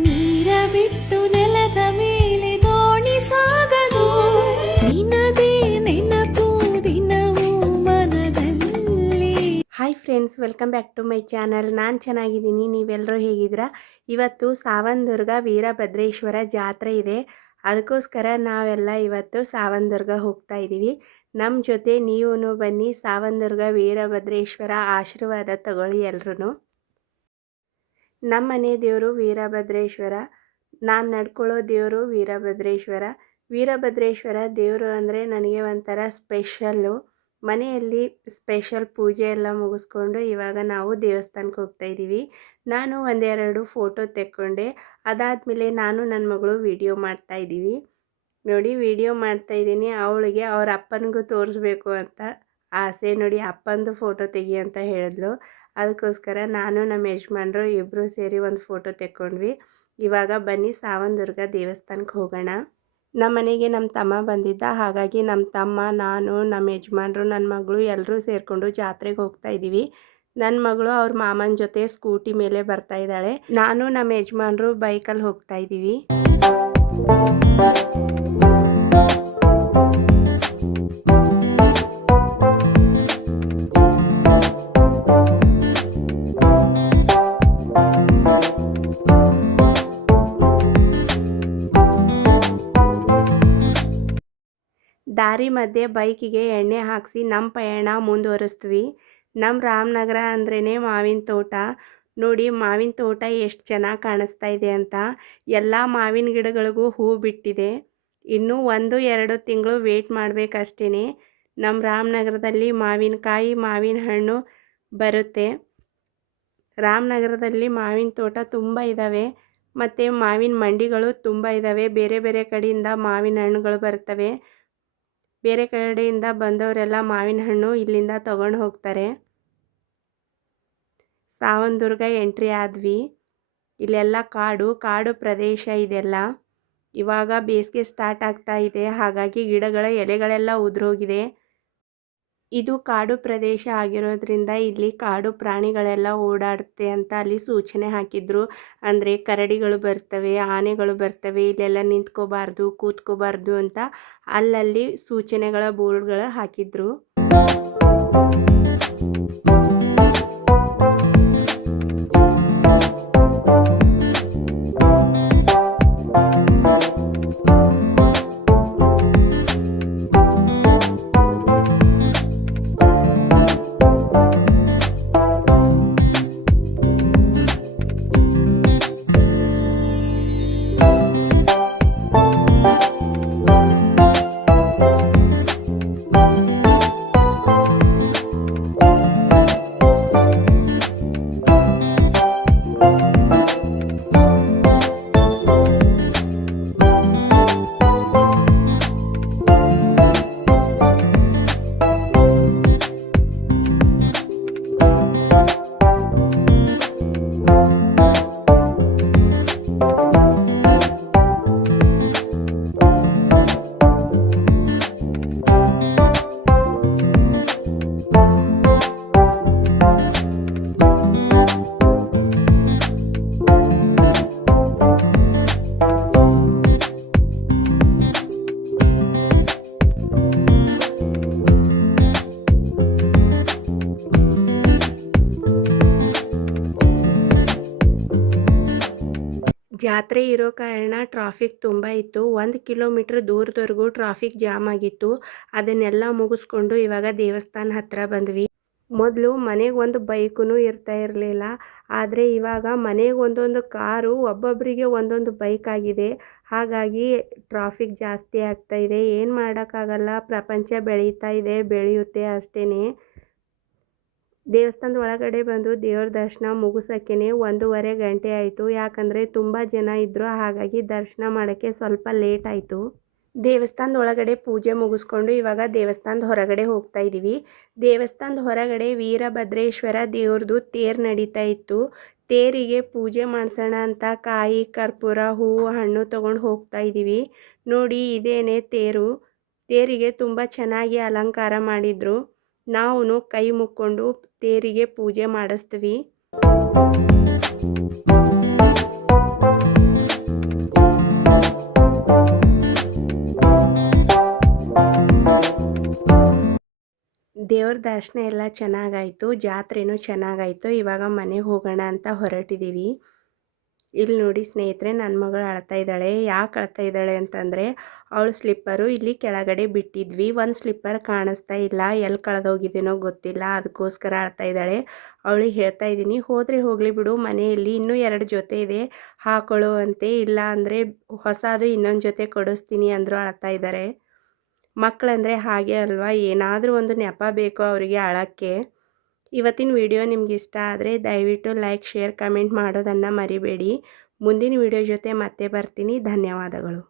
ನೀರ ಬಿಟ್ಟು ನೆಲದ ಮೇಲೆ ದೋಣಿ ಸಾಗದು ನಿನದೇ ನೆನಪು ದಿನವೂ ಮನದಲ್ಲಿ. Hi friends, welcome back to my channel. ನಾನು ಚೆನ್ನಾಗಿದ್ದೀನಿ, ನೀವೆಲ್ಲರೂ ಹೇಗಿದ್ದೀರಾ? ಇವತ್ತು ಸಾವನದುರ್ಗ ವೀರಭದ್ರೇಶ್ವರ ಜಾತ್ರೆ ಇದೆ. ಅದಕ್ಕೋಸ್ಕರ ನಾವೆಲ್ಲ ಇವತ್ತು ಸಾವನದುರ್ಗ ಹೋಗ್ತಾ ಇದ್ದೀವಿ. ನಮ್ಮ ಜೊತೆ ನೀವು ಬನ್ನಿ, ಸಾವನದುರ್ಗ ವೀರಭದ್ರೇಶ್ವರ ಆಶೀರ್ವಾದ ತಗೊಳ್ಳಿ ಎಲ್ರೂ. ನಮ್ಮ ಮನೆ ದೇವರು ವೀರಭದ್ರೇಶ್ವರ, ನಾನು ನಡ್ಕೊಳ್ಳೋ ದೇವರು ವೀರಭದ್ರೇಶ್ವರ. ವೀರಭದ್ರೇಶ್ವರ ದೇವರು ಅಂದರೆ ನನಗೆ ಒಂಥರ ಸ್ಪೆಷಲ್ಲು. ಮನೆಯಲ್ಲಿ ಸ್ಪೆಷಲ್ ಪೂಜೆ ಎಲ್ಲ ಮುಗಿಸ್ಕೊಂಡು ಇವಾಗ ನಾವು ದೇವಸ್ಥಾನಕ್ಕೆ ಹೋಗ್ತಾ ಇದ್ದೀವಿ. ನಾನು ಒಂದೆರಡು ಫೋಟೋ ತೆಕ್ಕೊಂಡೆ. ಅದಾದಮೇಲೆ ನಾನು ನನ್ನ ಮಗಳು ವಿಡಿಯೋ ಮಾಡ್ತಾಯಿದ್ದೀವಿ. ನೋಡಿ, ವಿಡಿಯೋ ಮಾಡ್ತಾಯಿದ್ದೀನಿ. ಅವಳಿಗೆ ಅವ್ರ ಅಪ್ಪನಿಗೂ ತೋರಿಸ್ಬೇಕು ಅಂತ ಆಸೆ. ನೋಡಿ, ಅಪ್ಪಂದು ಫೋಟೋ ತೆಗಿ ಅಂತ ಹೇಳಿದ್ಲು. ಅದಕ್ಕೋಸ್ಕರ ನಾನು ನಮ್ಮ ಯಜಮಾನ್ರು ಇಬ್ಬರು ಸೇರಿ ಒಂದು ಫೋಟೋ ತೆಕ್ಕೊಂಡ್ವಿ. ಇವಾಗ ಬನ್ನಿ ಸಾವನದುರ್ಗ ದೇವಸ್ಥಾನಕ್ಕೆ ಹೋಗೋಣ. ನಮ್ಮ ಮನೆಗೆ ನಮ್ಮ ತಮ್ಮ ಬಂದಿದ್ದ, ಹಾಗಾಗಿ ನಮ್ಮ ತಮ್ಮ, ನಾನು, ನಮ್ಮ ಯಜಮಾನ್ರು, ನನ್ನ ಮಗಳು ಎಲ್ಲರೂ ಸೇರಿಕೊಂಡು ಜಾತ್ರೆಗೆ ಹೋಗ್ತಾ ಇದ್ದೀವಿ. ನನ್ನ ಮಗಳು ಅವ್ರ ಮಾಮನ ಜೊತೆ ಸ್ಕೂಟಿ ಮೇಲೆ ಬರ್ತಾ ಇದ್ದಾಳೆ. ನಾನು ನಮ್ಮ ಯಜಮಾನ್ರು ಬೈಕಲ್ಲಿ ಹೋಗ್ತಾ ಇದ್ದೀವಿ. ದಾರಿ ಮಧ್ಯೆ ಬೈಕಿಗೆ ಎಣ್ಣೆ ಹಾಕಿಸಿ ನಮ್ಮ ಪಯಣ ಮುಂದುವರಿಸ್ತೀವಿ. ನಮ್ಮ ರಾಮನಗರ ಅಂದ್ರೇ ಮಾವಿನ ತೋಟ. ನೋಡಿ, ಮಾವಿನ ತೋಟ ಎಷ್ಟು ಚೆನ್ನಾಗಿ ಕಾಣಿಸ್ತಾ ಇದೆ ಅಂತ. ಎಲ್ಲ ಮಾವಿನ ಗಿಡಗಳಿಗೂ ಹೂ ಬಿಟ್ಟಿದೆ. ಇನ್ನೂ 1-2 ತಿಂಗಳು ವೇಟ್ ಮಾಡಬೇಕಷ್ಟೇ. ನಮ್ಮ ರಾಮನಗರದಲ್ಲಿ ಮಾವಿನಕಾಯಿ, ಮಾವಿನ ಹಣ್ಣು ಬರುತ್ತೆ. ರಾಮನಗರದಲ್ಲಿ ಮಾವಿನ ತೋಟ ತುಂಬ ಇದ್ದಾವೆ ಮತ್ತು ಮಾವಿನ ಮಂಡಿಗಳು ತುಂಬ ಇದ್ದಾವೆ. ಬೇರೆ ಬೇರೆ ಕಡೆಯಿಂದ ಮಾವಿನ ಹಣ್ಣುಗಳು ಬರ್ತವೆ. ಬೇರೆ ಕಡೆಯಿಂದ ಬಂದವರೆಲ್ಲ ಮಾವಿನ ಹಣ್ಣು ಇಲ್ಲಿಂದ ತಗೊಂಡು ಹೋಗ್ತಾರೆ. ಸಾವನದುರ್ಗ ಎಂಟ್ರಿ ಆದ್ವಿ. ಇಲ್ಲೆಲ್ಲ ಕಾಡು ಪ್ರದೇಶ ಇದೆಲ್ಲ. ಇವಾಗ ಬೇಸಿಗೆ ಸ್ಟಾರ್ಟ್ ಆಗ್ತಾ ಇದೆ, ಹಾಗಾಗಿ ಗಿಡಗಳ ಎಲೆಗಳೆಲ್ಲ ಉದುರೋಗಿದೆ. ಇದು ಕಾಡು ಪ್ರದೇಶ ಆಗಿರೋದ್ರಿಂದ ಇಲ್ಲಿ ಕಾಡು ಪ್ರಾಣಿಗಳೆಲ್ಲ ಓಡಾಡುತ್ತೆ ಅಂತ ಅಲ್ಲಿ ಸೂಚನೆ ಹಾಕಿದ್ರು. ಅಂದರೆ ಕರಡಿಗಳು ಬರ್ತವೆ, ಆನೆಗಳು ಬರ್ತವೆ, ಇಲ್ಲೆಲ್ಲ ನಿಂತ್ಕೋಬಾರ್ದು, ಕೂತ್ಕೋಬಾರ್ದು ಅಂತ ಅಲ್ಲಲ್ಲಿ ಸೂಚನೆಗಳ ಬೋರ್ಡ್ಗಳು ಹಾಕಿದ್ರು. ಜಾತ್ರೆ ಇರೋ ಕಾರಣ ಟ್ರಾಫಿಕ್ ತುಂಬ ಇತ್ತು. 1 ಕಿಲೋಮೀಟ್ರ್ ದೂರದವರೆಗೂ ಟ್ರಾಫಿಕ್ ಜಾಮ್ ಆಗಿತ್ತು. ಅದನ್ನೆಲ್ಲ ಮುಗಿಸ್ಕೊಂಡು ಇವಾಗ ದೇವಸ್ಥಾನ ಹತ್ತಿರ ಬಂದ್ವಿ. ಮೊದಲು ಮನೆಗೆ ಒಂದು ಬೈಕೂ ಇರ್ತಾ ಇರಲಿಲ್ಲ, ಆದರೆ ಇವಾಗ ಮನೆಗೆ ಒಂದೊಂದು ಕಾರು, ಒಬ್ಬೊಬ್ಬರಿಗೆ ಒಂದೊಂದು ಬೈಕ್ ಆಗಿದೆ. ಹಾಗಾಗಿ ಟ್ರಾಫಿಕ್ ಜಾಸ್ತಿ ಆಗ್ತಾ ಇದೆ. ಏನು ಮಾಡೋಕ್ಕಾಗಲ್ಲ, ಪ್ರಪಂಚ ಬೆಳೀತಾ ಇದೆ, ಬೆಳೆಯುತ್ತೆ ಅಷ್ಟೇ. ದೇವಸ್ಥಾನದ ಒಳಗಡೆ ಬಂದು ದೇವ್ರ ದರ್ಶನ ಮುಗಿಸೋಕ್ಕೆ 1.5 ಗಂಟೆ ಆಯಿತು. ಯಾಕಂದರೆ ತುಂಬ ಜನ ಇದ್ದರು, ಹಾಗಾಗಿ ದರ್ಶನ ಮಾಡೋಕ್ಕೆ ಸ್ವಲ್ಪ ಲೇಟ್ ಆಯಿತು. ದೇವಸ್ಥಾನದ ಒಳಗಡೆ ಪೂಜೆ ಮುಗಿಸ್ಕೊಂಡು ಇವಾಗ ದೇವಸ್ಥಾನದ ಹೊರಗಡೆ ಹೋಗ್ತಾ ಇದ್ದೀವಿ. ದೇವಸ್ಥಾನದ ಹೊರಗಡೆ ವೀರಭದ್ರೇಶ್ವರ ದೇವ್ರದ್ದು ತೇರು ನಡೀತಾ ಇತ್ತು. ತೇರಿಗೆ ಪೂಜೆ ಮಾಡಿಸೋಣ ಅಂತ ಕಾಯಿ, ಕರ್ಪೂರ, ಹೂವು, ಹಣ್ಣು ತೊಗೊಂಡು ಹೋಗ್ತಾ ಇದ್ದೀವಿ. ನೋಡಿ, ಇದೇನೆ ತೇರು. ತೇರಿಗೆ ತುಂಬ ಚೆನ್ನಾಗಿ ಅಲಂಕಾರ ಮಾಡಿದ್ರು. ನಾವು ಕೈ ಮುಕ್ಕೊಂಡು ತೇರಿಗೆ ಪೂಜೆ ಮಾಡಿಸ್ತೀವಿ. ದರ್ಶನ ಎಲ್ಲ ಚೆನ್ನಾಗಾಯಿತು, ಜಾತ್ರೆನೂ ಚೆನ್ನಾಗಾಯಿತು. ಇವಾಗ ಮನೆಗೆ ಹೋಗೋಣ ಅಂತ ಹೊರಟಿದ್ದೀವಿ. ಇಲ್ಲಿ ನೋಡಿ ಸ್ನೇಹಿತರೆ, ನನ್ನ ಮಗಳು ಅಳ್ತಾ ಇದ್ದಾಳೆ. ಯಾಕೆ ಅಳ್ತಾ ಇದ್ದಾಳೆ ಅಂತಂದರೆ, ಅವಳು ಸ್ಲಿಪ್ಪರು ಇಲ್ಲಿ ಕೆಳಗಡೆ ಬಿಟ್ಟಿದ್ವಿ, ಒಂದು ಸ್ಲಿಪ್ಪರ್ ಕಾಣಿಸ್ತಾ ಇಲ್ಲ, ಎಲ್ಲಿ ಕಳೆದೋಗಿದ್ದೀನೋ ಗೊತ್ತಿಲ್ಲ, ಅದಕ್ಕೋಸ್ಕರ ಅಳ್ತಾ ಇದ್ದಾಳೆ. ಅವಳಿಗೆ ಹೇಳ್ತಾ ಇದ್ದೀನಿ, ಹೋದರೆ ಹೋಗಲಿ ಬಿಡು, ಮನೆಯಲ್ಲಿ ಇನ್ನೂ 2 ಜೊತೆ ಇದೆ, ಹಾಕೊಳ್ಳು ಅಂತೆ, ಇಲ್ಲ ಅಂದರೆ ಹೊಸದು ಇನ್ನೊಂದು ಜೊತೆ ಕೊಡಿಸ್ತೀನಿ ಅಂದರು ಅಳ್ತಾ ಇದ್ದಾರೆ. ಮಕ್ಕಳಂದರೆ ಹಾಗೆ ಅಲ್ವಾ, ಏನಾದರೂ ಒಂದು ನೆಪ ಬೇಕು ಅವರಿಗೆ ಅಳಕ್ಕೆ. ಇವತ್ತಿನ ವಿಡಿಯೋ ನಿಮ್ಗೆ ಇಷ್ಟ ಆದರೆ ದಯವಿಟ್ಟು ಲೈಕ್, ಶೇರ್, ಕಮೆಂಟ್ ಮಾಡೋದನ್ನು ಮರಿಬೇಡಿ. ಮುಂದಿನ ವಿಡಿಯೋ ಜೊತೆ ಮತ್ತೆ ಬರ್ತೀನಿ. ಧನ್ಯವಾದಗಳು.